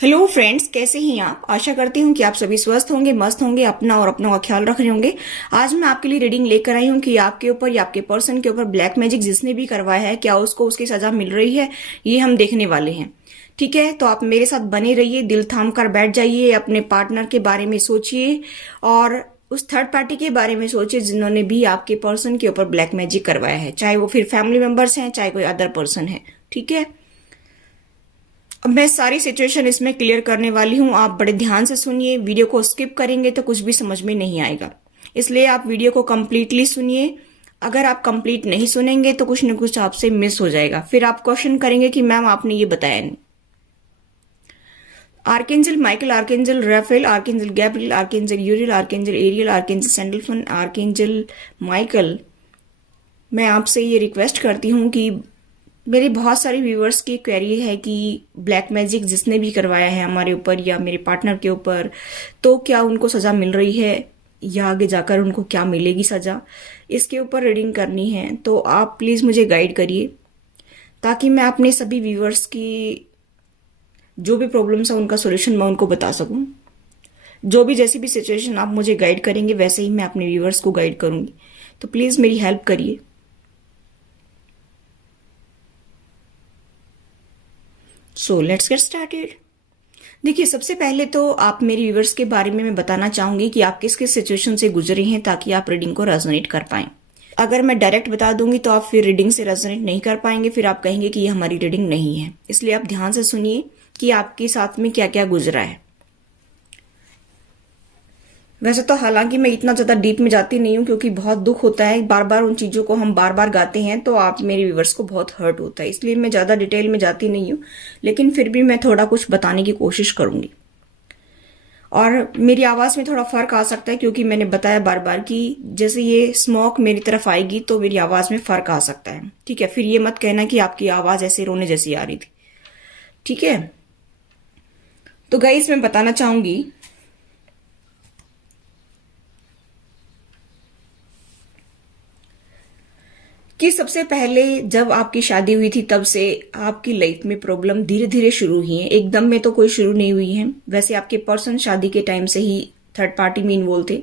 Hello friends, कैसे हैं आप। आशा करती हूँ कि आप सभी स्वस्थ होंगे, मस्त होंगे, अपना और अपनों का ख्याल रख रहे होंगे। आज मैं आपके लिए रीडिंग लेकर आई हूँ कि आपके ऊपर या आपके पर्सन के ऊपर ब्लैक मैजिक जिसने भी करवाया है, क्या उसको उसकी सजा मिल रही है, ये हम देखने वाले हैं। ठीक है, तो आप मेरे साथ बने रहिए, दिल थाम कर बैठ जाइए, अपने पार्टनर के बारे में सोचिए और उस थर्ड पार्टी के बारे में सोचिए जिन्होंने भी आपके पर्सन के ऊपर ब्लैक मैजिक करवाया है, चाहे वो फिर फैमिली मेंबर्स हैं, चाहे कोई अदर पर्सन है। ठीक है, अब मैं सारी सिचुएशन इसमें क्लियर करने वाली हूँ। आप बड़े ध्यान से सुनिए, वीडियो को स्किप करेंगे तो कुछ भी समझ में नहीं आएगा, इसलिए आप वीडियो को कंप्लीटली सुनिए। अगर आप कंप्लीट नहीं सुनेंगे तो कुछ न कुछ आपसे मिस हो जाएगा, फिर आप क्वेश्चन करेंगे कि मैम आपने ये बताया नहीं। Archangel Michael, archangel Raphael, archangel Gabriel, archangel Uriel, archangel Ariel, archangel Sandalphon, archangel Michael, मैं आपसे ये रिक्वेस्ट करती हूँ कि मेरे बहुत सारे व्यूअर्स की क्वेरी है कि ब्लैक मैजिक जिसने भी करवाया है हमारे ऊपर या मेरे पार्टनर के ऊपर, तो क्या उनको सज़ा मिल रही है या आगे जाकर उनको क्या मिलेगी सज़ा, इसके ऊपर रीडिंग करनी है। तो आप प्लीज़ मुझे गाइड करिए ताकि मैं अपने सभी व्यूअर्स की जो भी प्रॉब्लम्स है उनका सोल्यूशन मैं उनको बता सकूं। जो भी जैसी भी सिचुएशन आप मुझे गाइड करेंगे वैसे ही मैं अपने व्यूअर्स को गाइड करूंगी, तो प्लीज़ मेरी हेल्प करिए। So let's get started. देखिए, सबसे पहले तो आप मेरे व्यूवर्स के बारे में मैं बताना चाहूंगी कि आप किस किस सिचुएशन से गुजरे हैं ताकि आप रीडिंग को रेजोनेट कर पाएं। अगर मैं डायरेक्ट बता दूंगी तो आप फिर रीडिंग से रेजोनेट नहीं कर पाएंगे, फिर आप कहेंगे कि ये हमारी रीडिंग नहीं है। इसलिए आप ध्यान से सुनिए कि आपके साथ में क्या क्या गुजरा है। वैसे तो हालांकि मैं इतना ज्यादा डीप में जाती नहीं हूँ क्योंकि बहुत दुख होता है, बार बार उन चीजों को हम बार बार गाते हैं तो आप मेरे व्यूवर्स को बहुत हर्ट होता है, इसलिए मैं ज्यादा डिटेल में जाती नहीं हूँ। लेकिन फिर भी मैं थोड़ा कुछ बताने की कोशिश करूंगी और मेरी आवाज में थोड़ा फर्क आ सकता है क्योंकि मैंने बताया बार बार कि जैसे ये स्मोक मेरी तरफ आएगी तो मेरी आवाज में फर्क आ सकता है। ठीक है, फिर ये मत कहना कि आपकी आवाज ऐसे रोने जैसी आ रही थी। ठीक है, तो गाइस मैं बताना चाहूंगी कि सबसे पहले जब आपकी शादी हुई थी तब से आपकी लाइफ में प्रॉब्लम धीरे धीरे शुरू हुई है, एकदम में तो कोई शुरू नहीं हुई है। वैसे आपके पर्सन शादी के टाइम से ही थर्ड पार्टी में इन्वॉल्व थे।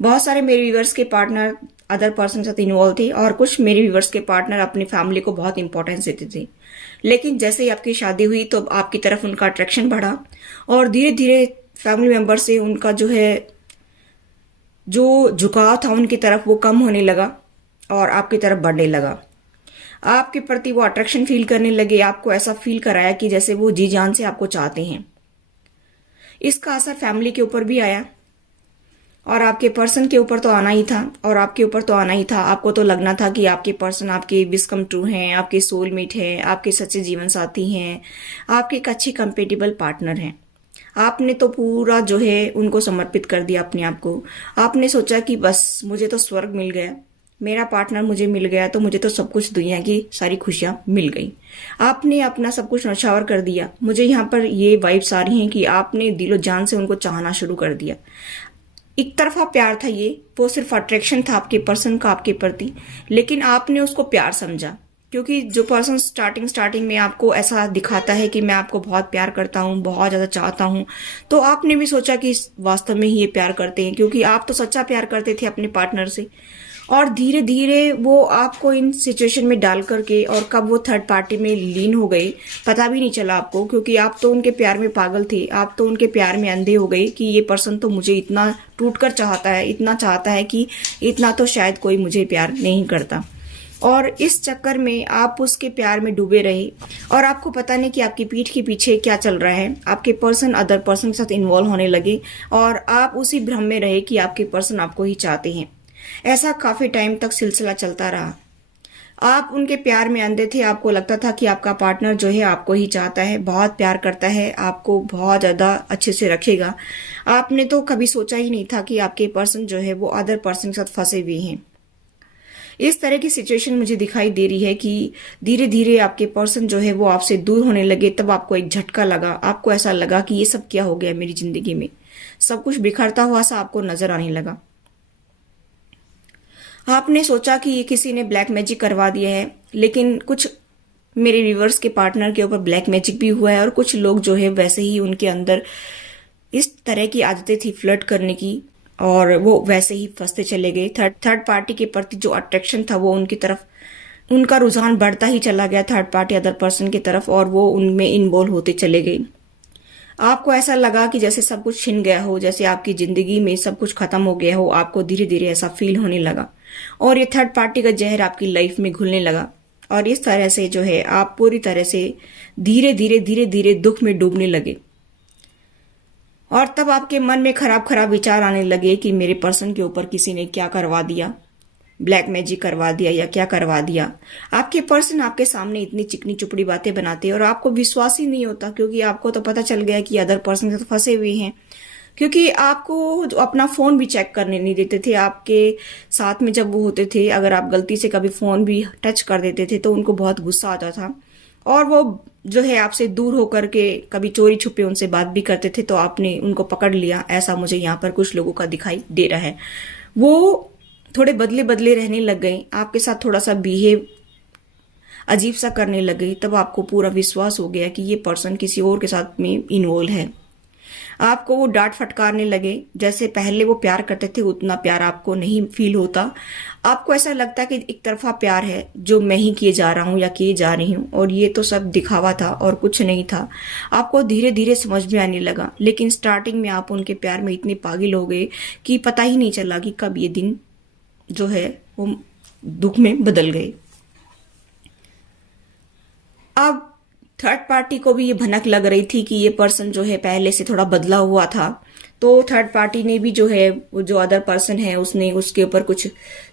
बहुत सारे मेरे व्यूवर्स के पार्टनर अदर पर्सन के साथ इन्वॉल्व थे और कुछ मेरे व्यूवर्स के पार्टनर अपनी फैमिली को बहुत इंपॉर्टेंस देते थे। लेकिन जैसे ही आपकी शादी हुई तो आपकी तरफ उनका अट्रैक्शन बढ़ा और धीरे धीरे फैमिली मेंबर से उनका जो झुकाव था उनकी तरफ वो कम होने लगा और आपकी तरफ बढ़ने लगा। आपके प्रति वो अट्रैक्शन फील करने लगे, आपको ऐसा फील कराया कि जैसे वो जी जान से आपको चाहते हैं। इसका असर फैमिली के ऊपर भी आया और आपके पर्सन के ऊपर तो आना ही था और आपके ऊपर तो आना ही था। आपको तो लगना था कि आपके पर्सन आपके विश कम ट्रू हैं, आपके सोलमेट हैं, आपके सच्चे जीवन साथी हैं, आपके एक अच्छे कंपेटेबल पार्टनर हैं। आपने तो पूरा उनको समर्पित कर दिया अपने आप को। आपने सोचा कि बस मुझे तो स्वर्ग मिल गया, मेरा पार्टनर मुझे मिल गया तो मुझे तो सब कुछ दुनिया की सारी खुशियां मिल गई। आपने अपना सब कुछ नौछावर कर दिया। मुझे यहाँ पर ये वाइब्स आ रही हैं कि आपने दिलो जान से उनको चाहना शुरू कर दिया। एक तरफा प्यार था ये, वो सिर्फ अट्रैक्शन था आपके पर्सन का आपके प्रति, लेकिन आपने उसको प्यार समझा। क्योंकि जो पर्सन स्टार्टिंग में आपको ऐसा दिखाता है कि मैं आपको बहुत प्यार करता हूँ, बहुत ज्यादा चाहता हूँ, तो आपने भी सोचा कि वास्तव में ही ये प्यार करते हैं, क्योंकि आप तो सच्चा प्यार करते थे अपने पार्टनर से। और धीरे धीरे वो आपको इन सिचुएशन में डाल करके और कब वो थर्ड पार्टी में लीन हो गई पता भी नहीं चला आपको, क्योंकि आप तो उनके प्यार में पागल थे, आप तो उनके प्यार में अंधे हो गए कि ये पर्सन तो मुझे इतना टूटकर चाहता है, इतना चाहता है कि इतना तो शायद कोई मुझे प्यार नहीं करता। और इस चक्कर में आप उसके प्यार में डूबे रहे और आपको पता नहीं कि आपकी पीठ के पीछे क्या चल रहा है। आपके पर्सन अदर पर्सन के साथ इन्वॉल्व होने लगे और आप उसी भ्रम में रहे कि आपके पर्सन आपको ही चाहते हैं। ऐसा काफी टाइम तक सिलसिला चलता रहा। आप उनके प्यार में अंधे थे, आपको लगता था कि आपका पार्टनर आपको ही चाहता है, बहुत प्यार करता है, आपको बहुत ज्यादा अच्छे से रखेगा। आपने तो कभी सोचा ही नहीं था कि आपके पर्सन वो अदर पर्सन के साथ फंसे हुए हैं। इस तरह की सिचुएशन मुझे दिखाई दे रही है कि धीरे धीरे आपके पर्सन वो आपसे दूर होने लगे। तब आपको एक झटका लगा, आपको ऐसा लगा कि ये सब क्या हो गया मेरी जिंदगी में, सब कुछ बिखरता हुआ सा आपको नजर आने लगा। आपने सोचा कि ये किसी ने ब्लैक मैजिक करवा दिया है, लेकिन कुछ मेरे व्यूवर्स के पार्टनर के ऊपर ब्लैक मैजिक भी हुआ है और कुछ लोग जो है वैसे ही उनके अंदर इस तरह की आदतें थी फ्लर्ट करने की और वो वैसे ही फंसते चले गए। थर्ड पार्टी के प्रति जो अट्रैक्शन था वो उनकी तरफ, उनका रुझान बढ़ता ही चला गया थर्ड पार्टी अदर पर्सन की तरफ और वो उनमें इन्वॉल्व होते चले गए। आपको ऐसा लगा कि जैसे सब कुछ छिन गया हो, जैसे आपकी जिंदगी में सब कुछ खत्म हो गया हो। आपको धीरे धीरे ऐसा फील होने लगा और ये थर्ड पार्टी का जहर आपकी लाइफ में घुलने लगा और इस तरह से जो है आप पूरी तरह से धीरे धीरे दुख में डूबने लगे। और तब आपके मन में खराब खराब विचार आने लगे कि मेरे पर्सन के ऊपर किसी ने क्या करवा दिया, ब्लैक मैजिक करवा दिया या क्या करवा दिया। आपके पर्सन आपके सामने इतनी चिकनी चुपड़ी बातें बनाते हैं और आपको विश्वास ही नहीं होता, क्योंकि आपको तो पता चल गया कि अदर पर्सन से तो फंसे हुए हैं। क्योंकि आपको अपना फोन भी चेक करने नहीं देते थे। आपके साथ में जब वो होते थे, अगर आप गलती से कभी फोन भी टच कर देते थे तो उनको बहुत गुस्सा आता था और वो जो है आपसे दूर होकर के कभी चोरी छुपे उनसे बात भी करते थे, तो आपने उनको पकड़ लिया। ऐसा मुझे यहाँ पर कुछ लोगों का दिखाई दे रहा है। वो थोड़े बदले बदले रहने लग गए, आपके साथ थोड़ा सा बिहेव अजीब सा करने लग गई। तब आपको पूरा विश्वास हो गया कि ये पर्सन किसी और के साथ में इन्वॉल्व है। आपको वो डांट फटकारने लगे। जैसे पहले वो प्यार करते थे उतना प्यार आपको नहीं फील होता। आपको ऐसा लगता है कि एक तरफा प्यार है जो मैं ही किए जा रहा हूं या किए जा रही हूं और ये तो सब दिखावा था और कुछ नहीं था। आपको धीरे धीरे समझ में आने लगा, लेकिन स्टार्टिंग में आप उनके प्यार में इतने पागल हो गए कि पता ही नहीं चला कि कब ये दिन जो है वो दुख में बदल गए। अब थर्ड पार्टी को भी ये भनक लग रही थी कि ये पर्सन जो है पहले से थोड़ा बदला हुआ था, तो थर्ड पार्टी ने भी जो है वो जो अदर पर्सन है उसने उसके ऊपर कुछ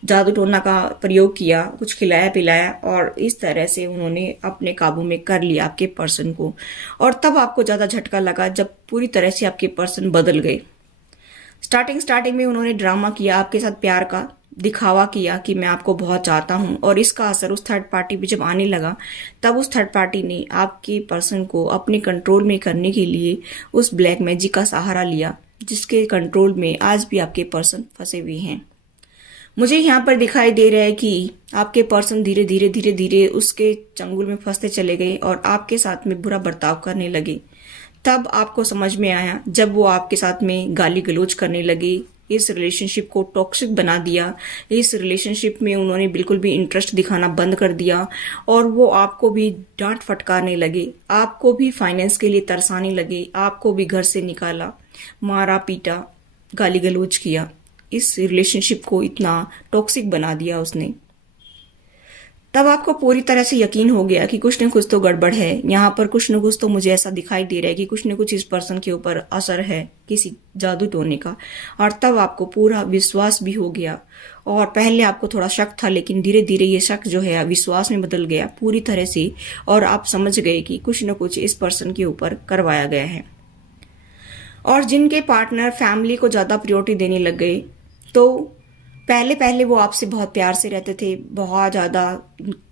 जादू टोना का प्रयोग किया, कुछ खिलाया पिलाया और इस तरह से उन्होंने अपने काबू में कर लिया आपके पर्सन को। और तब आपको ज्यादा झटका लगा जब पूरी तरह से आपके पर्सन बदल गए। स्टार्टिंग में उन्होंने ड्रामा किया, आपके साथ प्यार का दिखावा किया कि मैं आपको बहुत चाहता हूं और इसका असर उस थर्ड पार्टी पे जब आने लगा, तब उस थर्ड पार्टी ने आपके पर्सन को अपने कंट्रोल में करने के लिए उस ब्लैक मैजिक का सहारा लिया, जिसके कंट्रोल में आज भी आपके पर्सन फंसे हुए हैं। मुझे यहाँ पर दिखाई दे रहा है कि आपके पर्सन धीरे धीरे उसके चंगुल में फंसते चले गए और आपके साथ में बुरा बर्ताव करने लगे। तब आपको समझ में आया जब वो आपके साथ में गाली गलौज करने लगे, इस रिलेशनशिप को टॉक्सिक बना दिया। इस रिलेशनशिप में उन्होंने बिल्कुल भी इंटरेस्ट दिखाना बंद कर दिया और वो आपको भी डांट फटकारने लगे, आपको भी फाइनेंस के लिए तरसाने लगे, आपको भी घर से निकाला, मारा पीटा, गाली गलौज किया। इस रिलेशनशिप को इतना टॉक्सिक बना दिया उसने। तब आपको पूरी तरह से यकीन हो गया कि कुछ न कुछ तो गड़बड़ है, यहाँ पर कुछ न कुछ तो मुझे ऐसा दिखाई दे रहा है कि कुछ न कुछ इस पर्सन के ऊपर असर है किसी जादू टोने का। और तब आपको पूरा विश्वास भी हो गया और पहले आपको थोड़ा शक था, लेकिन धीरे धीरे ये शक जो है विश्वास में बदल गया पूरी तरह से और आप समझ गए कि कुछ न कुछ इस पर्सन के ऊपर करवाया गया है। और जिनके पार्टनर फैमिली को ज्यादा प्रायोरिटी देने लग गए, तो पहले वो आपसे बहुत प्यार से रहते थे, बहुत ज्यादा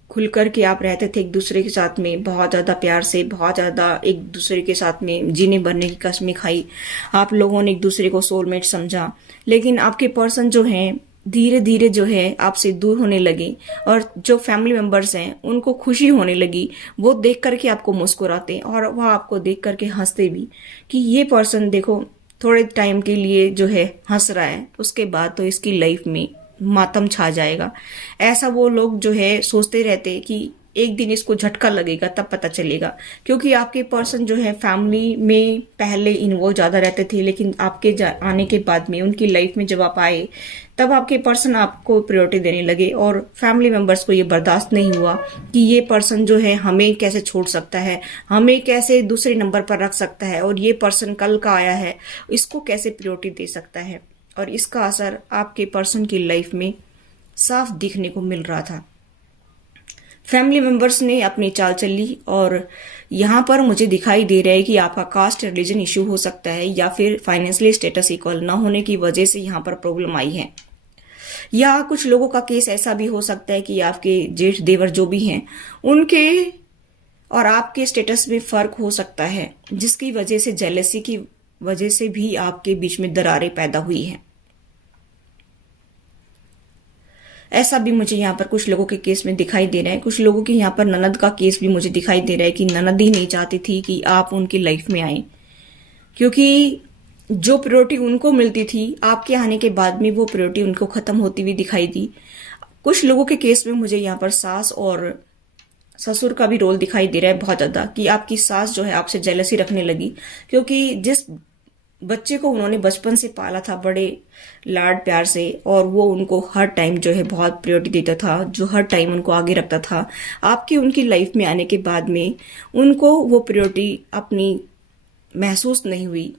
खुल कर के आप रहते थे एक दूसरे के साथ में, बहुत ज्यादा प्यार से, बहुत ज्यादा एक दूसरे के साथ में जीने भरने की कसमें खाई। आप लोगों ने एक दूसरे को सोलमेट समझा। लेकिन आपके पर्सन जो हैं धीरे धीरे जो है आपसे दूर होने लगे और जो फैमिली मेंबर्स हैं उनको खुशी होने लगी। वो देख करके आपको मुस्कुराते और वह आपको देख करके हंसते भी कि ये पर्सन देखो थोड़े टाइम के लिए जो है हंस रहा है, उसके बाद तो इसकी लाइफ में मातम छा जाएगा। ऐसा वो लोग जो है सोचते रहते कि एक दिन इसको झटका लगेगा तब पता चलेगा। क्योंकि आपके पर्सन जो है फैमिली में पहले इन्वॉल्व ज्यादा रहते थे, लेकिन आपके आने के बाद में उनकी लाइफ में जब आप आए तब आपके पर्सन आपको प्रायोरिटी देने लगे और फैमिली मेंबर्स को ये बर्दाश्त नहीं हुआ कि ये पर्सन जो है हमें कैसे छोड़ सकता है, हमें कैसे दूसरे नंबर पर रख सकता है और ये पर्सन कल का आया है, इसको कैसे प्रायोरिटी दे सकता है। और इसका असर आपके पर्सन की लाइफ में साफ दिखने को मिल रहा था। फैमिली मेंबर्स ने अपनी चाल चली और यहाँ पर मुझे दिखाई दे रहा है कि आपका कास्ट रिलीजन इश्यू हो सकता है या फिर फाइनेंशियली स्टेटस इक्वल न होने की वजह से यहाँ पर प्रॉब्लम आई है। या कुछ लोगों का केस ऐसा भी हो सकता है कि आपके जेठ देवर जो भी हैं उनके और आपके स्टेटस में फर्क हो सकता है, जिसकी वजह से जेलसी की वजह से भी आपके बीच में दरारें पैदा हुई हैं। ऐसा भी मुझे यहाँ पर कुछ लोगों के केस में दिखाई दे रहा है। कुछ लोगों के यहाँ पर ननद का केस भी मुझे दिखाई दे रहा है कि ननद ही नहीं चाहती थी कि आप उनकी लाइफ में आए, क्योंकि जो प्रायोरिटी उनको मिलती थी आपके आने के बाद में वो प्रायोरिटी उनको खत्म होती हुई दिखाई दी। कुछ लोगों के केस में मुझे यहाँ पर सास और ससुर का भी रोल दिखाई दे रहा है बहुत ज्यादा, कि आपकी सास जो है आपसे जेलसी रखने लगी, क्योंकि जिस बच्चे को उन्होंने बचपन से पाला था बड़े लाड प्यार से, और वो उनको हर टाइम जो है बहुत प्रायोरिटी देता था, जो हर टाइम उनको आगे रखता था, आपकी उनकी लाइफ में आने के बाद में उनको वो प्रायोरिटी अपनी महसूस नहीं हुई,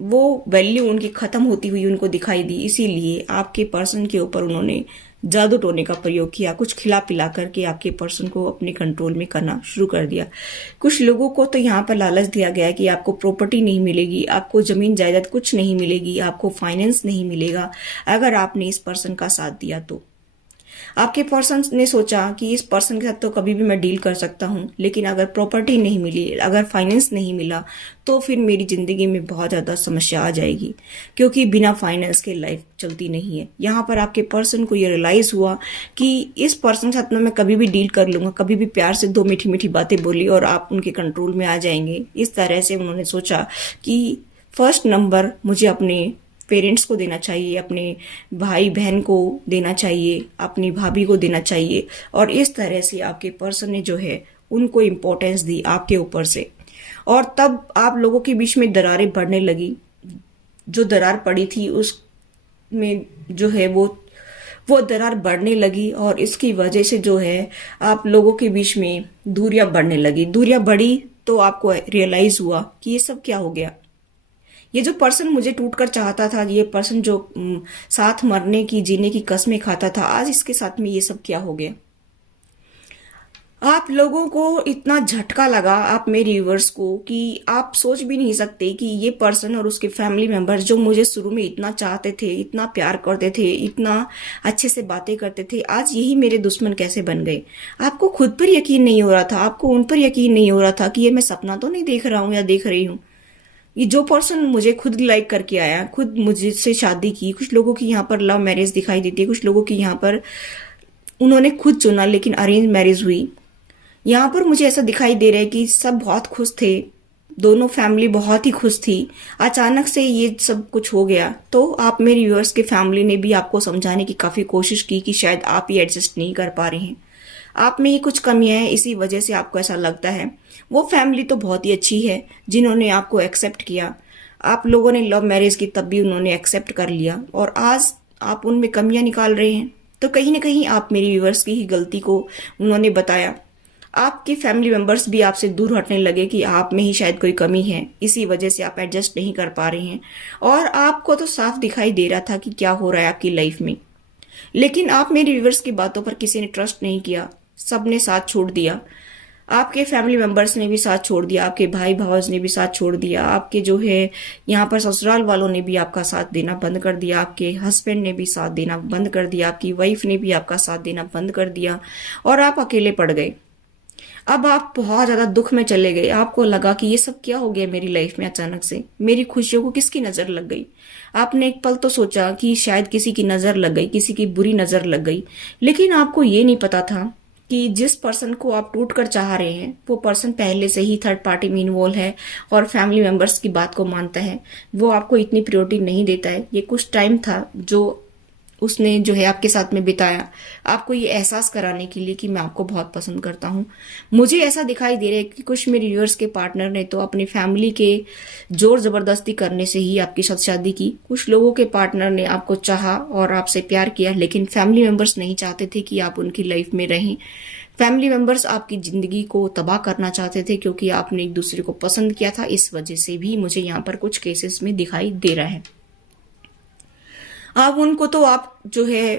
वो वैल्यू उनकी खत्म होती हुई उनको दिखाई दी। इसीलिए आपके पर्सन के ऊपर उन्होंने जादू टोने का प्रयोग किया, कुछ खिला पिला करके आपके पर्सन को अपने कंट्रोल में करना शुरू कर दिया। कुछ लोगों को तो यहाँ पर लालच दिया गया कि आपको प्रॉपर्टी नहीं मिलेगी, आपको जमीन जायदाद कुछ नहीं मिलेगी, आपको फाइनेंस नहीं मिलेगा अगर आपने इस पर्सन का साथ दिया तो। आपके पर्सन ने सोचा कि इस पर्सन के साथ तो कभी भी मैं डील कर सकता हूं, लेकिन अगर प्रॉपर्टी नहीं मिली, अगर फाइनेंस नहीं मिला, तो फिर मेरी जिंदगी में बहुत ज्यादा समस्या आ जाएगी, क्योंकि बिना फाइनेंस के लाइफ चलती नहीं है। यहाँ पर आपके पर्सन को ये रियलाइज हुआ कि इस पर्सन के साथ मैं कभी भी डील कर लूंगा, कभी भी प्यार से दो मीठी मीठी बातें बोली और आप उनके कंट्रोल में आ जाएंगे। इस तरह से उन्होंने सोचा कि फर्स्ट नंबर मुझे अपने पेरेंट्स को देना चाहिए, अपने भाई बहन को देना चाहिए, अपनी भाभी को देना चाहिए, और इस तरह से आपके पर्सन ने जो है उनको इम्पोर्टेंस दी आपके ऊपर से। और तब आप लोगों के बीच में दरारें बढ़ने लगी। जो दरार पड़ी थी उसमें जो है वो दरार बढ़ने लगी, और इसकी वजह से जो है आप लोगों के बीच में दूरियां बढ़ने लगी। दूरियां बढ़ी तो आपको रियलाइज हुआ कि ये सब क्या हो गया। ये जो पर्सन मुझे टूट कर चाहता था, ये पर्सन जो साथ मरने की जीने की कस्में खाता था, आज इसके साथ में ये सब क्या हो गया। आप लोगों को इतना झटका लगा, आप मेरे व्यूअर्स को, कि आप सोच भी नहीं सकते कि ये पर्सन और उसके फैमिली मेंबर्स जो मुझे शुरू में इतना चाहते थे, इतना प्यार करते थे, इतना अच्छे से बातें करते थे, आज यही मेरे दुश्मन कैसे बन गए। आपको खुद पर यकीन नहीं हो रहा था, आपको उन पर यकीन नहीं हो रहा था कि ये मैं सपना तो नहीं देख रहा हूं या देख रही हूं। ये जो पर्सन मुझे खुद लाइक करके आया, खुद मुझसे शादी की, कुछ लोगों की यहाँ पर लव मैरिज दिखाई देती है, कुछ लोगों की यहाँ पर उन्होंने खुद चुना लेकिन अरेंज मैरिज हुई। यहाँ पर मुझे ऐसा दिखाई दे रहा है कि सब बहुत खुश थे, दोनों फैमिली बहुत ही खुश थी। अचानक से ये सब कुछ हो गया, तो आप मेरे व्यूअर्स के फैमिली ने भी आपको समझाने की काफी कोशिश की कि शायद आप ही एडजस्ट नहीं कर पा रहे हैं, आप में ही कुछ कमियां हैं, इसी वजह से आपको ऐसा लगता है। वो फैमिली तो बहुत ही अच्छी है जिन्होंने आपको एक्सेप्ट किया। आप लोगों ने लव मैरिज की तब भी उन्होंने एक्सेप्ट कर लिया, और आज आप उनमें कमियां निकाल रहे हैं। तो कहीं ना कहीं आप मेरे व्यूअर्स की ही गलती को उन्होंने बताया। आपके फैमिली मेंबर्स भी आपसे दूर हटने लगे कि आप में ही शायद कोई कमी है, इसी वजह से आप एडजस्ट नहीं कर पा रहे हैं। और आपको तो साफ दिखाई दे रहा था कि क्या हो रहा है आपकी लाइफ में, लेकिन आप मेरे व्यूअर्स की बातों पर किसी ने ट्रस्ट नहीं किया, सबने साथ छोड़ दिया। आपके फैमिली मेंबर्स ने भी साथ छोड़ दिया, आपके भाई भावज ने भी साथ छोड़ दिया, आपके जो है यहाँ पर ससुराल वालों ने भी आपका साथ देना बंद कर दिया, आपके हस्बैंड ने भी साथ देना बंद कर दिया, आपकी वाइफ ने भी आपका साथ देना बंद कर दिया, और आप अकेले पड़ गए। अब आप बहुत ज्यादा दुख में चले गए। आपको लगा कि ये सब क्या हो गया मेरी लाइफ में, अचानक से मेरी खुशियों को किसकी नजर लग गई। आपने एक पल तो सोचा कि शायद किसी की नजर लग गई, किसी की बुरी नजर लग गई, लेकिन आपको ये नहीं पता था कि जिस पर्सन को आप टूट कर चाह रहे हैं वो पर्सन पहले से ही थर्ड पार्टी में इन्वॉल्व है और फैमिली मेंबर्स की बात को मानता है। वो आपको इतनी प्रायोरिटी नहीं देता है। ये कुछ टाइम था जो उसने जो है आपके साथ में बिताया, आपको ये एहसास कराने के लिए कि मैं आपको बहुत पसंद करता हूँ। मुझे ऐसा दिखाई दे रहा है कि कुछ मेरे व्यूअर्स के पार्टनर ने तो अपनी फैमिली के जोर जबरदस्ती करने से ही आपकी साथ शादी की। कुछ लोगों के पार्टनर ने आपको चाहा और आपसे प्यार किया, लेकिन फैमिली मेंबर्स नहीं चाहते थे कि आप उनकी लाइफ में रहें। फैमिली मेंबर्स आपकी जिंदगी को तबाह करना चाहते थे, क्योंकि आपने एक दूसरे को पसंद किया था। इस वजह से भी मुझे यहाँ पर कुछ केसेस में दिखाई दे रहा है। अब उनको तो आप जो है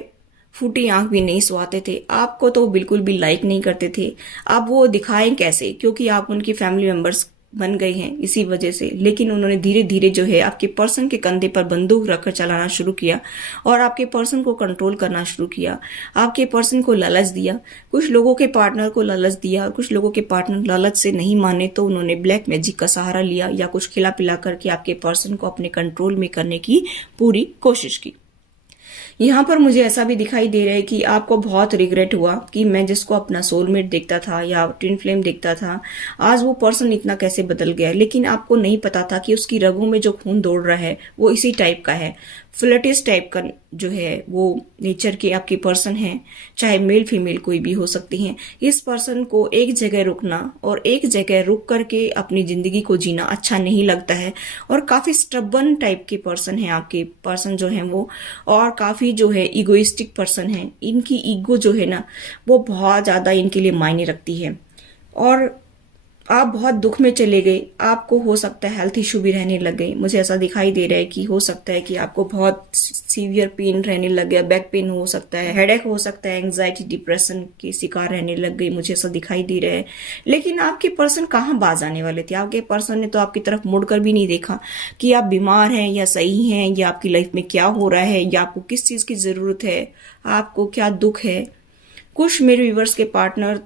फूटी आंख भी नहीं सुहाते थे, आपको तो बिल्कुल भी लाइक नहीं करते थे। अब वो दिखाएं कैसे, क्योंकि आप उनकी फैमिली मेंबर्स बन गए हैं इसी वजह से। लेकिन उन्होंने धीरे धीरे जो है आपके पर्सन के कंधे पर बंदूक रखकर चलाना शुरू किया और आपके पर्सन को कंट्रोल करना शुरू किया। आपके पर्सन को लालच दिया, कुछ लोगों के पार्टनर को लालच दिया, और कुछ लोगों के पार्टनर लालच से नहीं माने तो उन्होंने ब्लैक मैजिक का सहारा लिया या कुछ खिला पिला करके आपके पर्सन को अपने कंट्रोल में करने की पूरी कोशिश की। यहाँ पर मुझे ऐसा भी दिखाई दे रहा है कि आपको बहुत रिग्रेट हुआ कि मैं जिसको अपना सोलमेट देखता था या ट्विन फ्लेम देखता था, आज वो पर्सन इतना कैसे बदल गया। लेकिन आपको नहीं पता था कि उसकी रगों में जो खून दौड़ रहा है वो इसी टाइप का है, फ्लर्टिस टाइप का जो है वो नेचर के आपके पर्सन है, चाहे मेल फीमेल कोई भी हो सकती हैं। इस पर्सन को एक जगह रुकना और एक जगह रुक करके अपनी जिंदगी को जीना अच्छा नहीं लगता है, और काफी स्टबन टाइप के पर्सन है आपके पर्सन जो है वो, और काफी जो है इगोइस्टिक पर्सन है। इनकी ईगो जो है ना वो बहुत ज्यादा इनके लिए मायने रखती है, और आप बहुत दुख में चले गए। आपको हो सकता है हेल्थ इशू भी रहने लग गई। मुझे ऐसा दिखाई दे रहा है कि हो सकता है कि आपको बहुत सीवियर पेन रहने लग गया, बैक पेन हो सकता है, हेडेक हो सकता है, एंजाइटी डिप्रेशन के शिकार रहने लग गई, मुझे ऐसा दिखाई दे रहा है। लेकिन आपके पर्सन कहाँ बाज आने वाले थे? आपके पर्सन ने तो आपकी तरफ मुड़कर भी नहीं देखा कि आप बीमार हैं या सही हैं, या आपकी लाइफ में क्या हो रहा है, या आपको किस चीज की जरूरत है, आपको क्या दुख है। कुछ मेरे व्यूवर्स के पार्टनर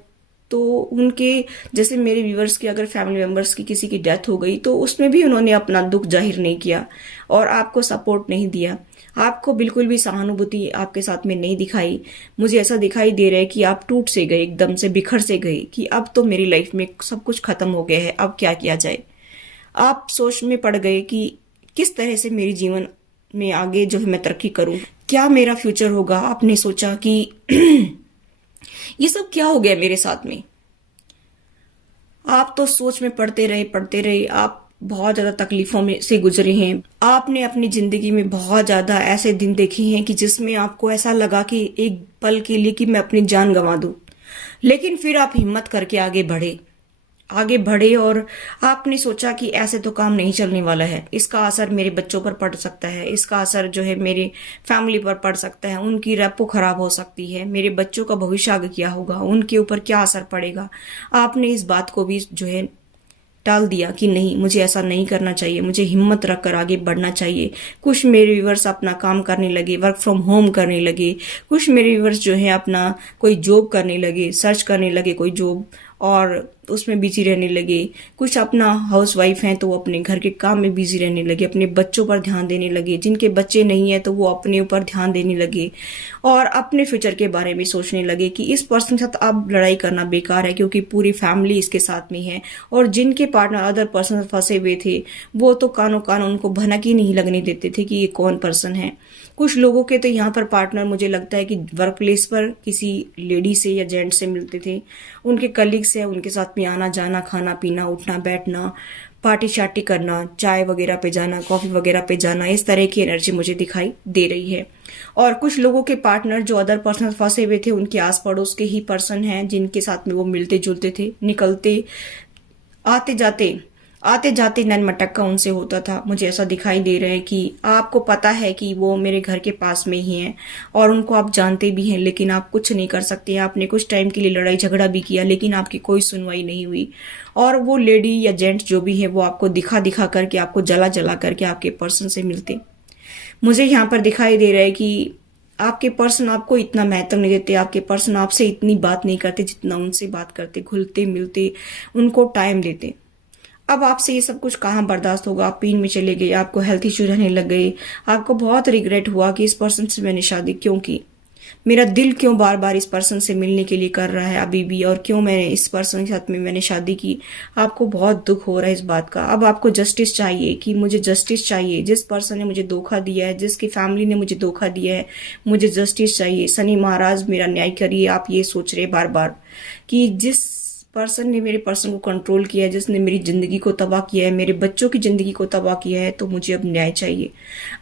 तो उनके, जैसे मेरे व्यूवर्स की अगर फैमिली मेंबर्स की किसी की डेथ हो गई तो उसमें भी उन्होंने अपना दुख जाहिर नहीं किया और आपको सपोर्ट नहीं दिया, आपको बिल्कुल भी सहानुभूति आपके साथ में नहीं दिखाई। मुझे ऐसा दिखाई दे रहा है कि आप टूट से गए, एकदम से बिखर से गए कि अब तो मेरी लाइफ में सब कुछ खत्म हो गया है, अब क्या किया जाए। आप सोच में पड़ गए कि किस तरह से मेरी जीवन में आगे जो है मैं तरक्की करूं, क्या मेरा फ्यूचर होगा। आपने सोचा कि ये सब क्या हो गया मेरे साथ में। आप तो सोच में पड़ते रहे, आप बहुत ज्यादा तकलीफों में से गुजरे हैं। आपने अपनी जिंदगी में बहुत ज्यादा ऐसे दिन देखे हैं कि जिसमें आपको ऐसा लगा कि एक पल के लिए कि मैं अपनी जान गंवा दूं, लेकिन फिर आप हिम्मत करके आगे बढ़े और आपने सोचा कि ऐसे तो काम नहीं चलने वाला है, इसका असर मेरे बच्चों पर पड़ सकता है, इसका असर जो है मेरे फैमिली पर पड़ सकता है, उनकी रेपो खराब हो सकती है, मेरे बच्चों का भविष्य आगे क्या होगा, उनके ऊपर क्या असर पड़ेगा। आपने इस बात को भी जो है टाल दिया कि नहीं, मुझे ऐसा नहीं करना चाहिए, मुझे हिम्मत रखकर आगे बढ़ना चाहिए। कुछ मेरे व्यूवर्स अपना काम करने लगे, वर्क फ्रॉम होम करने लगे, कुछ मेरे व्यूवर्स जो है अपना कोई जॉब करने लगे, सर्च करने लगे कोई जॉब और उसमें बिजी रहने लगे। कुछ अपना हाउस वाइफ हैं तो वो अपने घर के काम में बिजी रहने लगे, अपने बच्चों पर ध्यान देने लगे, जिनके बच्चे नहीं है तो वो अपने ऊपर ध्यान देने लगे और अपने फ्यूचर के बारे में सोचने लगे कि इस पर्सन के साथ अब लड़ाई करना बेकार है क्योंकि पूरी फैमिली इसके साथ में है। और जिनके पार्टनर अदर पर्सन फंसे हुए थे वो तो कानों कान उनको भनक ही नहीं लगने देते थे कि ये कौन पर्सन है। कुछ लोगों के तो यहाँ पर पार्टनर मुझे लगता है कि वर्क प्लेस पर किसी लेडी से या जेंट से मिलते थे, उनके कलीग्स है, उनके साथ में आना जाना, खाना पीना, उठना बैठना, पार्टी शार्टी करना, चाय वगैरह पे जाना, कॉफी वगैरह पे जाना, इस तरह की एनर्जी मुझे दिखाई दे रही है। और कुछ लोगों के पार्टनर जो अदर पर्सन फंसे हुए थे उनके आस पड़ोस के ही पर्सन हैं जिनके साथ में वो मिलते जुलते थे, निकलते आते जाते नैन मटक्का उनसे होता था। मुझे ऐसा दिखाई दे रहा है कि आपको पता है कि वो मेरे घर के पास में ही हैं और उनको आप जानते भी हैं, लेकिन आप कुछ नहीं कर सकते। आपने कुछ टाइम के लिए लड़ाई झगड़ा भी किया लेकिन आपकी कोई सुनवाई नहीं हुई, और वो लेडी या जेंट जो भी है वो आपको दिखा दिखा करके, आपको जला जला करके आपके पर्सन से मिलते। मुझे यहाँ पर दिखाई दे रहा है कि आपके पर्सन आपको इतना महत्व नहीं देते, आपके पर्सन आपसे इतनी बात नहीं करते जितना उनसे बात करते, घुलते मिलते, उनको टाइम देते। अब आपसे ये सब कुछ कहाँ बर्दाश्त होगा। आप पेन में चले गए, आपको हेल्थ इश्यू रहने लग गए, आपको बहुत रिग्रेट हुआ कि इस पर्सन से मैंने शादी क्यों की, मेरा दिल क्यों बार बार इस पर्सन से मिलने के लिए कर रहा है अभी भी, और क्यों मैंने इस पर्सन के साथ में मैंने शादी की। आपको बहुत दुख हो रहा है इस बात का। अब आपको जस्टिस चाहिए कि मुझे जस्टिस चाहिए, जिस पर्सन ने मुझे धोखा दिया है, जिसकी फैमिली ने मुझे धोखा दिया है, मुझे जस्टिस चाहिए। शनि महाराज मेरा न्याय करिए। आप ये सोच रहे बार बार कि जिस पर्सन ने मेरे पर्सन को कंट्रोल किया है, जिसने मेरी जिंदगी को तबाह किया है, मेरे बच्चों की जिंदगी को तबाह किया है, तो मुझे अब न्याय चाहिए।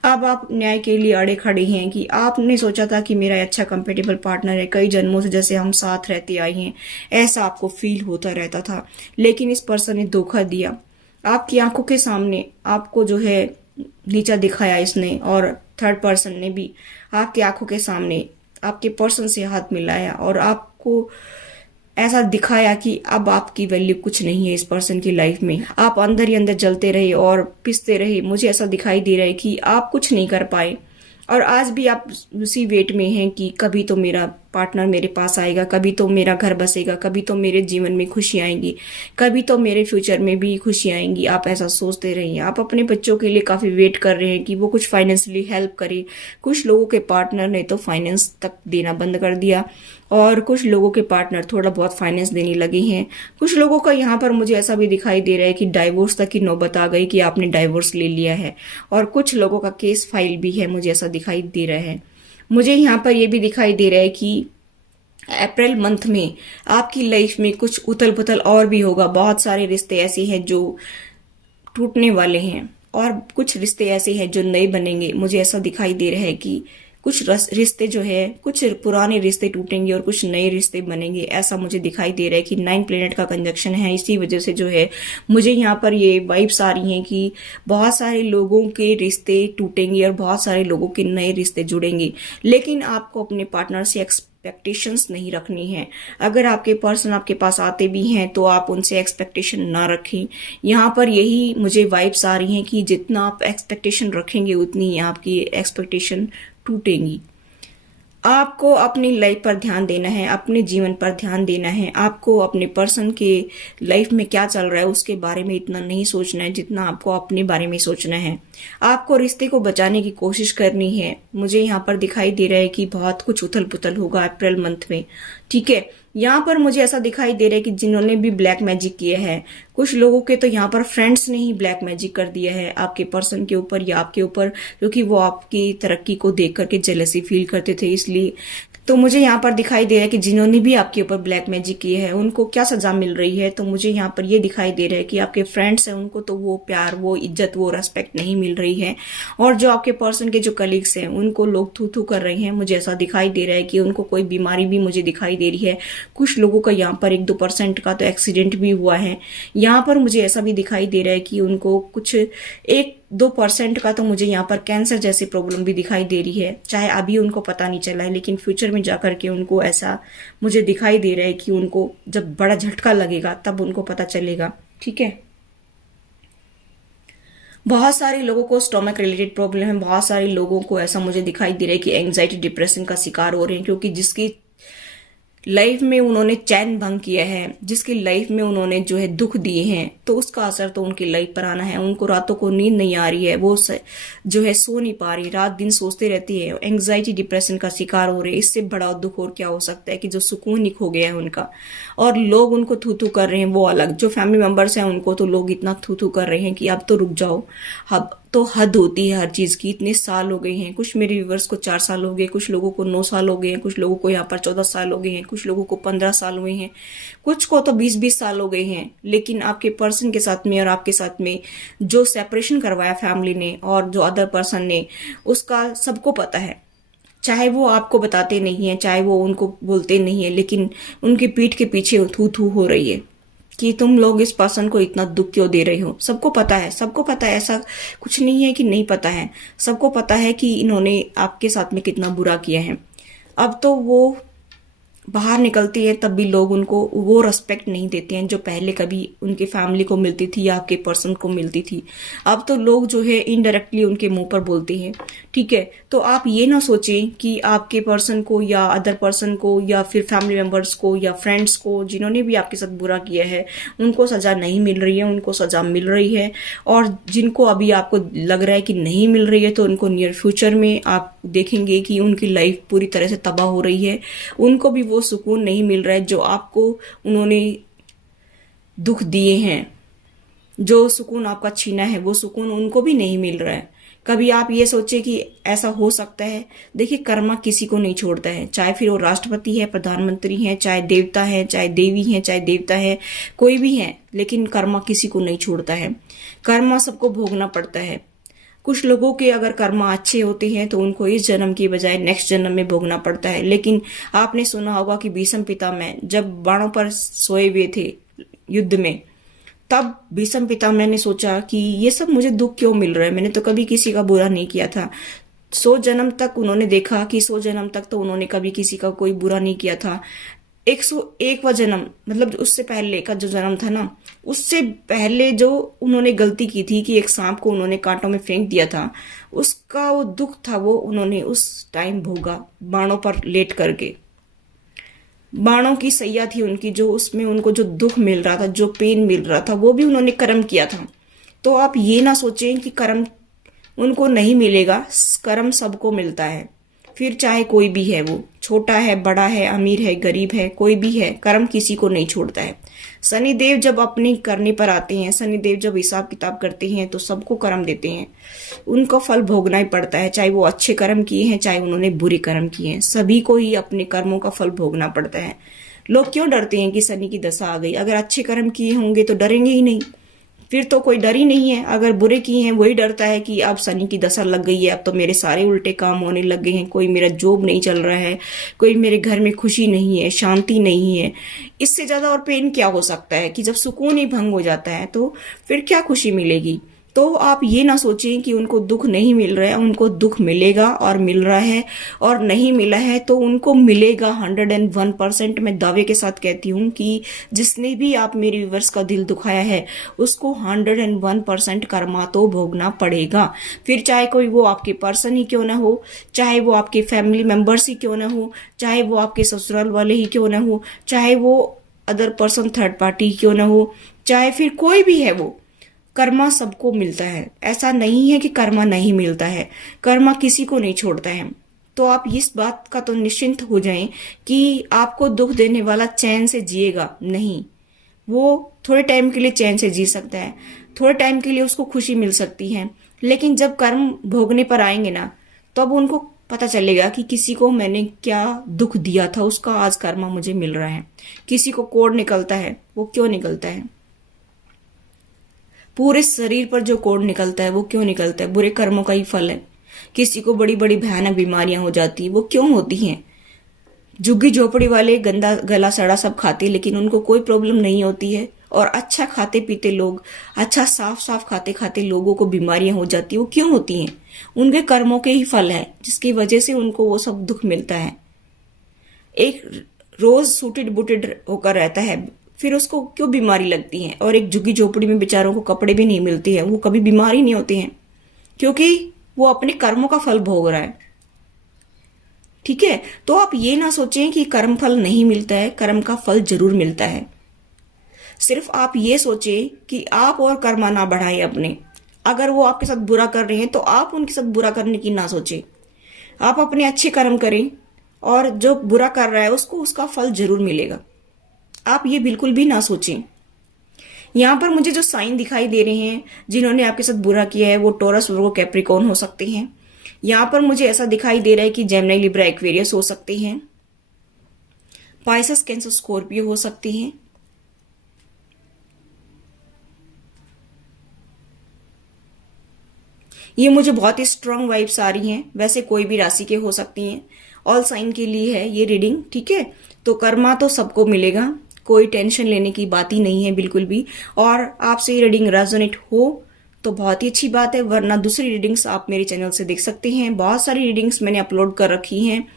अब आप न्याय के लिए अड़े खड़े हैं कि आपने सोचा था कि मेरा अच्छा कंपेटेबल पार्टनर है, कई जन्मों से जैसे हम साथ रहते आए हैं, ऐसा आपको फील होता रहता था, लेकिन इस पर्सन ने धोखा दिया। आपकी आंखों के सामने आपको जो है नीचा दिखाया इसने, और थर्ड पर्सन ने भी आपकी आंखों के सामने आपके पर्सन से हाथ मिलाया और आपको ऐसा दिखाया कि अब आपकी वैल्यू कुछ नहीं है इस पर्सन की लाइफ में। आप अंदर ही अंदर जलते रहे और पिसते रहे। मुझे ऐसा दिखाई दे रहा है कि आप कुछ नहीं कर पाए और आज भी आप उसी वेट में हैं कि कभी तो मेरा पार्टनर मेरे पास आएगा, कभी तो मेरा घर बसेगा, कभी तो मेरे जीवन में खुशी आएंगी, कभी तो मेरे फ्यूचर में भी खुशी आएंगी। आप ऐसा सोचते रहिए। आप अपने बच्चों के लिए काफी वेट कर रहे हैं कि वो कुछ फाइनेंशियली हेल्प करे। कुछ लोगों के पार्टनर ने तो फाइनेंस तक देना बंद कर दिया और कुछ लोगों के पार्टनर थोड़ा बहुत फाइनेंस देने लगे हैं। कुछ लोगों का यहाँ पर मुझे ऐसा भी दिखाई दे रहा है कि डाइवोर्स तक की नौबत आ गई कि आपने डाइवोर्स ले लिया है, और कुछ लोगों का केस फाइल भी है, मुझे ऐसा दिखाई दे रहा है। मुझे यहाँ पर यह भी दिखाई दे रहा है कि अप्रैल मंथ में आपकी लाइफ में कुछ उथल पुथल और भी होगा। बहुत सारे रिश्ते ऐसे हैं जो टूटने वाले हैं और कुछ रिश्ते ऐसे हैं जो नए बनेंगे। मुझे ऐसा दिखाई दे रहा है कि कुछ रिश्ते जो है, कुछ पुराने रिश्ते टूटेंगे और कुछ नए रिश्ते बनेंगे। ऐसा मुझे दिखाई दे रहा है कि 9 प्लेनेट का कंजक्शन है। इसी वजह से जो है मुझे यहाँ पर ये वाइब्स आ रही हैं कि बहुत सारे लोगों के रिश्ते टूटेंगे और बहुत सारे लोगों के नए रिश्ते जुड़ेंगे। लेकिन आपको अपने पार्टनर से एक्सपेक्टेशंस नहीं रखनी है। अगर आपके पर्सन आपके पास आते भी हैं तो आप उनसे एक्सपेक्टेशन ना रखें। यहाँ पर यही मुझे वाइब्स आ रही हैं कि जितना आप एक्सपेक्टेशन रखेंगे उतनी ही आपकी एक्सपेक्टेशन टूटेंगी। आपको अपनी लाइफ पर ध्यान देना है, अपने जीवन पर ध्यान देना है। आपको अपने पर्सन के लाइफ में क्या चल रहा है उसके बारे में इतना नहीं सोचना है जितना आपको अपने बारे में सोचना है। आपको रिश्ते को बचाने की कोशिश करनी है। मुझे यहाँ पर दिखाई दे रहा है कि बहुत कुछ उथल पुथल होगा अप्रैल मंथ में, ठीक है। यहाँ पर मुझे ऐसा दिखाई दे रहा है कि जिन्होंने भी ब्लैक मैजिक किया है, कुछ लोगों के तो यहाँ पर फ्रेंड्स ने ही ब्लैक मैजिक कर दिया है आपके पर्सन के ऊपर या आपके ऊपर, क्योंकि वो आपकी तरक्की को देख करके जेलसी फील करते थे। इसलिए तो मुझे यहाँ पर दिखाई दे रहा है कि जिन्होंने भी आपके ऊपर ब्लैक मैजिक किए है उनको क्या सजा मिल रही है। तो मुझे यहाँ पर ये दिखाई दे रहा है कि आपके फ्रेंड्स हैं उनको तो वो प्यार, वो इज्जत, वो रेस्पेक्ट नहीं मिल रही है, और जो आपके पर्सन के जो कलीग्स हैं उनको लोग थू थू कर रहे हैं। मुझे ऐसा दिखाई दे रहा है कि उनको कोई बीमारी भी मुझे दिखाई दे रही है। कुछ लोगों का यहाँ पर 1-2% का तो एक्सीडेंट भी हुआ है। यहाँ पर मुझे ऐसा भी दिखाई दे रहा है कि उनको कुछ 1-2% का तो मुझे यहाँ पर कैंसर जैसी प्रॉब्लम भी दिखाई दे रही है। चाहे अभी उनको पता नहीं चला है लेकिन फ्यूचर में जाकर के उनको ऐसा मुझे दिखाई दे रहा है कि उनको जब बड़ा झटका लगेगा तब उनको पता चलेगा, ठीक है। बहुत सारे लोगों को स्टोमक रिलेटेड प्रॉब्लम है। बहुत सारे लोगों को ऐसा मुझे दिखाई दे रहा है कि एंजाइटी, डिप्रेशन का शिकार हो रहे हैं, क्योंकि जिसकी लाइफ में उन्होंने चैन भंग किया है, जिसकी लाइफ में उन्होंने जो है दुख दिए हैं, तो उसका असर तो उनकी लाइफ पर आना है। उनको रातों को नींद नहीं आ रही है, वो जो है सो नहीं पा रही, रात दिन सोचते रहती है, एंग्जाइटी डिप्रेशन का शिकार हो रहे हैं। इससे बड़ा दुख और क्या हो सकता है कि जो सुकून ही खो गया है उनका, और लोग उनको थू थू कर रहे हैं। वो अलग जो फैमिली मेंबर्स हैं उनको तो लोग इतना थू थू कर रहे हैं कि अब तो रुक जाओ, अब तो हद होती है हर चीज की। इतने साल हो गए हैं, कुछ मेरे व्यूवर्स को 4 साल हो गए, कुछ लोगों को 9 साल हो गए हैं, कुछ लोगों को यहाँ पर 14 साल हो गए हैं, कुछ लोगों को 15 साल हुए हैं, कुछ को तो 20-20 साल हो गए हैं। लेकिन आपके पर्सन के साथ में और आपके साथ में जो सेपरेशन करवाया फैमिली ने और जो अदर पर्सन ने, उसका सबको पता है। चाहे वो आपको बताते नहीं है, चाहे वो उनको बोलते नहीं है, लेकिन उनकी पीठ के पीछे थू थू हो रही है कि तुम लोग इस पर्सन को इतना दुख क्यों दे रहे हो। सबको पता है, सबको पता है, ऐसा कुछ नहीं है कि नहीं पता है। सबको पता है कि इन्होंने आपके साथ में कितना बुरा किया है। अब तो वो बाहर निकलती है तब भी लोग उनको वो रेस्पेक्ट नहीं देते हैं जो पहले कभी उनके फैमिली को मिलती थी या आपके पर्सन को मिलती थी। अब तो लोग जो है इनडायरेक्टली उनके मुंह पर बोलते हैं, ठीक है। तो आप ये ना सोचें कि आपके पर्सन को या अदर पर्सन को या फिर फैमिली मेंबर्स को या फ्रेंड्स को जिन्होंने भी आपके साथ बुरा किया है उनको सजा नहीं मिल रही है। उनको सजा मिल रही है, और जिनको अभी आपको लग रहा है कि नहीं मिल रही है तो उनको नियर फ्यूचर में आप देखेंगे कि उनकी लाइफ पूरी तरह से तबाह हो रही है। उनको भी वो सुकून नहीं मिल रहा है जो आपको उन्होंने दुख दिए हैं। जो सुकून आपका छीना है वो सुकून उनको भी नहीं मिल रहा है। कभी आप ये सोचे कि ऐसा हो सकता है। देखिए, कर्मा किसी को नहीं छोड़ता है, चाहे फिर वो राष्ट्रपति है, प्रधानमंत्री है, चाहे देवता है, चाहे देवी है, चाहे देवता है, कोई भी है, लेकिन कर्मा किसी को नहीं छोड़ता है। कर्मा सबको भोगना पड़ता है। कुछ लोगों के अगर कर्मा अच्छे होते हैं तो उनको इस जन्म की बजाय नेक्स्ट जन्म में भोगना पड़ता है। लेकिन आपने सुना होगा कि भीष्म पितामह जब बाणों पर सोए हुए थे युद्ध में, तब भीष्म पितामह ने सोचा कि ये सब मुझे दुख क्यों मिल रहा है, मैंने तो कभी किसी का बुरा नहीं किया था। 100 जन्म तक उन्होंने देखा कि 100 जन्म तक तो उन्होंने कभी किसी का कोई बुरा नहीं किया था। 101वां जन्म, मतलब उससे पहले का जो जन्म था ना, उससे पहले जो उन्होंने गलती की थी कि एक सांप को उन्होंने कांटों में फेंक दिया था, उसका वो दुख था वो उन्होंने उस टाइम भोगा बाणों पर लेट करके। बाणों की सैया थी उनकी, जो उसमें उनको जो दुख मिल रहा था, जो पेन मिल रहा था, वो भी उन्होंने कर्म किया था। तो आप ये ना सोचें कि कर्म उनको नहीं मिलेगा, कर्म सबको मिलता है। फिर चाहे कोई भी है, वो छोटा है, बड़ा है, अमीर है, गरीब है, कोई भी है, कर्म किसी को नहीं छोड़ता है। शनिदेव जब अपने करने पर आते हैं, शनिदेव जब हिसाब किताब करते हैं तो सबको कर्म देते हैं, उनको फल भोगना ही पड़ता है। चाहे वो अच्छे कर्म किए हैं, चाहे उन्होंने बुरे कर्म किए हैं, सभी को ही अपने कर्मों का फल भोगना पड़ता है। लोग क्यों डरते हैं कि शनि की दशा आ गई? अगर अच्छे कर्म किए होंगे तो डरेंगे ही नहीं, फिर तो कोई डर ही नहीं है। अगर बुरे किए हैं वही डरता है कि अब शनि की दशा लग गई है, अब तो मेरे सारे उल्टे काम होने लग गए हैं, कोई मेरा जॉब नहीं चल रहा है, कोई मेरे घर में खुशी नहीं है, शांति नहीं है। इससे ज्यादा और पेन क्या हो सकता है कि जब सुकून ही भंग हो जाता है तो फिर क्या खुशी मिलेगी? तो आप ये ना सोचें कि उनको दुख नहीं मिल रहा है, उनको दुख मिलेगा और मिल रहा है, और नहीं मिला है तो उनको मिलेगा 101%। मैं दावे के साथ कहती हूँ कि जिसने भी आप मेरे व्यूअर्स का दिल दुखाया है उसको 101% कर्मा तो भोगना पड़ेगा। फिर चाहे कोई वो आपके पर्सन ही क्यों ना हो, चाहे वो आपके फैमिली मेंबर्स ही क्यों ना हो, चाहे वो आपके ससुराल वाले ही क्यों ना हो, चाहे वो अदर पर्सन थर्ड पार्टी क्यों ना हो, चाहे फिर कोई भी है, वो कर्मा सबको मिलता है। ऐसा नहीं है कि कर्मा नहीं मिलता है, कर्मा किसी को नहीं छोड़ता है। तो आप इस बात का तो निश्चिंत हो जाएं कि आपको दुख देने वाला चैन से जिएगा नहीं। वो थोड़े टाइम के लिए चैन से जी सकता है, थोड़े टाइम के लिए उसको खुशी मिल सकती है, लेकिन जब कर्म भोगने पर आएंगे ना, तब उनको पता चलेगा कि किसी को मैंने क्या दुख दिया था, उसका आज कर्मा मुझे मिल रहा है। किसी को कोढ़ निकलता है, वो क्यों निकलता है? पूरे शरीर पर जो कोढ़ निकलता है वो क्यों निकलता है? बुरे कर्मों का ही फल है। किसी को बड़ी बड़ी भयानक बीमारियां हो जाती, वो क्यों होती हैं? झुग्गी झोपड़ी वाले गंदा गला सड़ा सब खाते, लेकिन उनको कोई प्रॉब्लम नहीं होती है। और अच्छा खाते पीते लोग, अच्छा साफ साफ खाते खाते लोगों को बीमारियां हो जाती, वो क्यों होती हैं? उनके कर्मों के ही फल है, जिसकी वजह से उनको वो सब दुख मिलता है। एक रोज सूटेड बूटेड होकर रहता है, फिर उसको क्यों बीमारी लगती है? और एक झुग्गी झोपड़ी में बेचारों को कपड़े भी नहीं मिलते हैं, वो कभी बीमार ही नहीं होते हैं, क्योंकि वो अपने कर्मों का फल भोग रहा है। ठीक है, तो आप ये ना सोचें कि कर्म फल नहीं मिलता है, कर्म का फल जरूर मिलता है। सिर्फ आप ये सोचें कि आप और कर्मा ना बढ़ाएं अपने। अगर वो आपके साथ बुरा कर रहे हैं तो आप उनके साथ बुरा करने की ना सोचें, आप अपने अच्छे कर्म करें, और जो बुरा कर रहा है उसको उसका फल जरूर मिलेगा। आप ये बिल्कुल भी ना सोचें। यहाँ पर मुझे जो साइन दिखाई दे रहे हैं जिन्होंने आपके साथ बुरा किया है, वो टॉरस, वर्गो, कैप्रिकॉर्न हो सकते हैं। यहाँ पर मुझे ऐसा दिखाई दे रहा है कि जेमिनी, लिब्रा, एक्वेरियस हो सकते हैं। पाइसेस, कैंसर, स्कॉर्पियो हो सकते हैं। ये मुझे बहुत ही स्ट्रांग वाइब्स आ रही हैं। वैसे कोई भी राशि के हो सकती हैं, ऑल साइन के लिए है ये रीडिंग। ठीक है, तो कर्मा तो सबको मिलेगा, कोई टेंशन लेने की बात ही नहीं है बिल्कुल भी। और आपसे ये रीडिंग रेजोनेट हो तो बहुत ही अच्छी बात है, वरना दूसरी रीडिंग्स आप मेरे चैनल से देख सकते हैं। बहुत सारी रीडिंग्स मैंने अपलोड कर रखी हैं,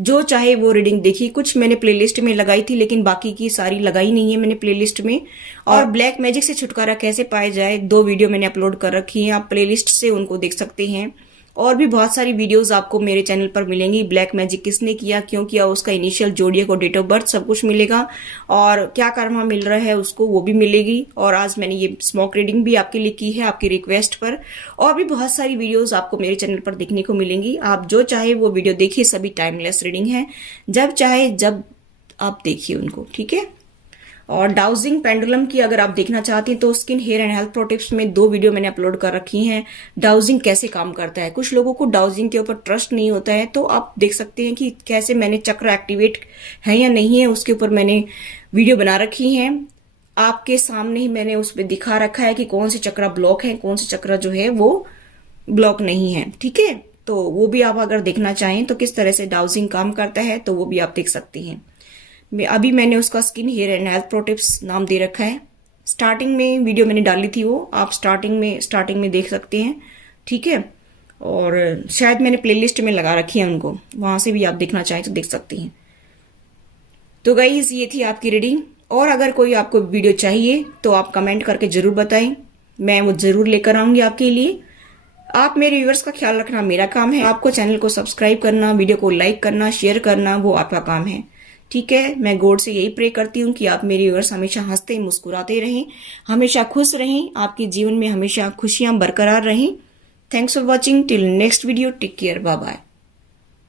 जो चाहे वो रीडिंग देखिए। कुछ मैंने प्लेलिस्ट में लगाई थी, लेकिन बाकी की सारी लगाई नहीं है मैंने प्लेलिस्ट में। और ब्लैक मैजिक से छुटकारा कैसे पाया जाए, 2 वीडियो मैंने अपलोड कर रखी हैं, आप प्लेलिस्ट से उनको देख सकते हैं। और भी बहुत सारी वीडियोस आपको मेरे चैनल पर मिलेंगी। ब्लैक मैजिक किसने किया, क्यों किया, उसका इनिशियल, जोडियक और डेट ऑफ बर्थ सब कुछ मिलेगा, और क्या कर्मा मिल रहा है उसको, वो भी मिलेगी। और आज मैंने ये स्मोक रीडिंग भी आपके लिए की है, आपकी रिक्वेस्ट पर। और भी बहुत सारी वीडियोस आपको मेरे चैनल पर देखने को मिलेंगी। आप जो चाहे वो वीडियो देखिए, सभी टाइमलेस रीडिंग है, जब चाहे जब आप देखिए उनको। ठीक है, और डाउजिंग पेंडुलम की अगर आप देखना चाहती हैं तो skin, hair and health pro tips में 2 वीडियो मैंने अपलोड कर रखी हैं। डाउजिंग कैसे काम करता है, कुछ लोगों को डाउजिंग के ऊपर ट्रस्ट नहीं होता है, तो आप देख सकते हैं कि कैसे मैंने चक्र एक्टिवेट है या नहीं है, उसके ऊपर मैंने वीडियो बना रखी है। आपके सामने ही मैंने उस पर दिखा रखा है कि कौन से चक्र ब्लॉक है, कौन से चक्र जो है वो ब्लॉक नहीं है। ठीक है, तो वो भी आप अगर देखना चाहें तो किस तरह से डाउजिंग काम करता है, तो वो भी आप देख सकती हैं। अभी मैंने उसका skin, hair and health pro tips नाम दे रखा है। स्टार्टिंग में वीडियो मैंने डाली थी, वो आप स्टार्टिंग में देख सकते हैं। ठीक है, और शायद मैंने प्लेलिस्ट में लगा रखी है उनको, वहां से भी आप देखना चाहें तो देख सकती हैं। तो गाइस, ये थी आपकी रीडिंग। और अगर कोई आपको वीडियो चाहिए तो आप कमेंट करके जरूर बताएं, मैं वो जरूर लेकर आऊंगी आपके लिए। आप मेरे व्यूअर्स का ख्याल रखना मेरा काम है, आपको चैनल को सब्सक्राइब करना, वीडियो को लाइक करना, शेयर करना वो आपका काम है। ठीक है, मैं गॉड से यही प्रे करती हूँ कि आप मेरे व्यूअर्स हमेशा हंसते मुस्कुराते रहें, हमेशा खुश रहें, आपके जीवन में हमेशा खुशियां बरकरार रहें। Thanks for watching, till next video, take care, bye bye.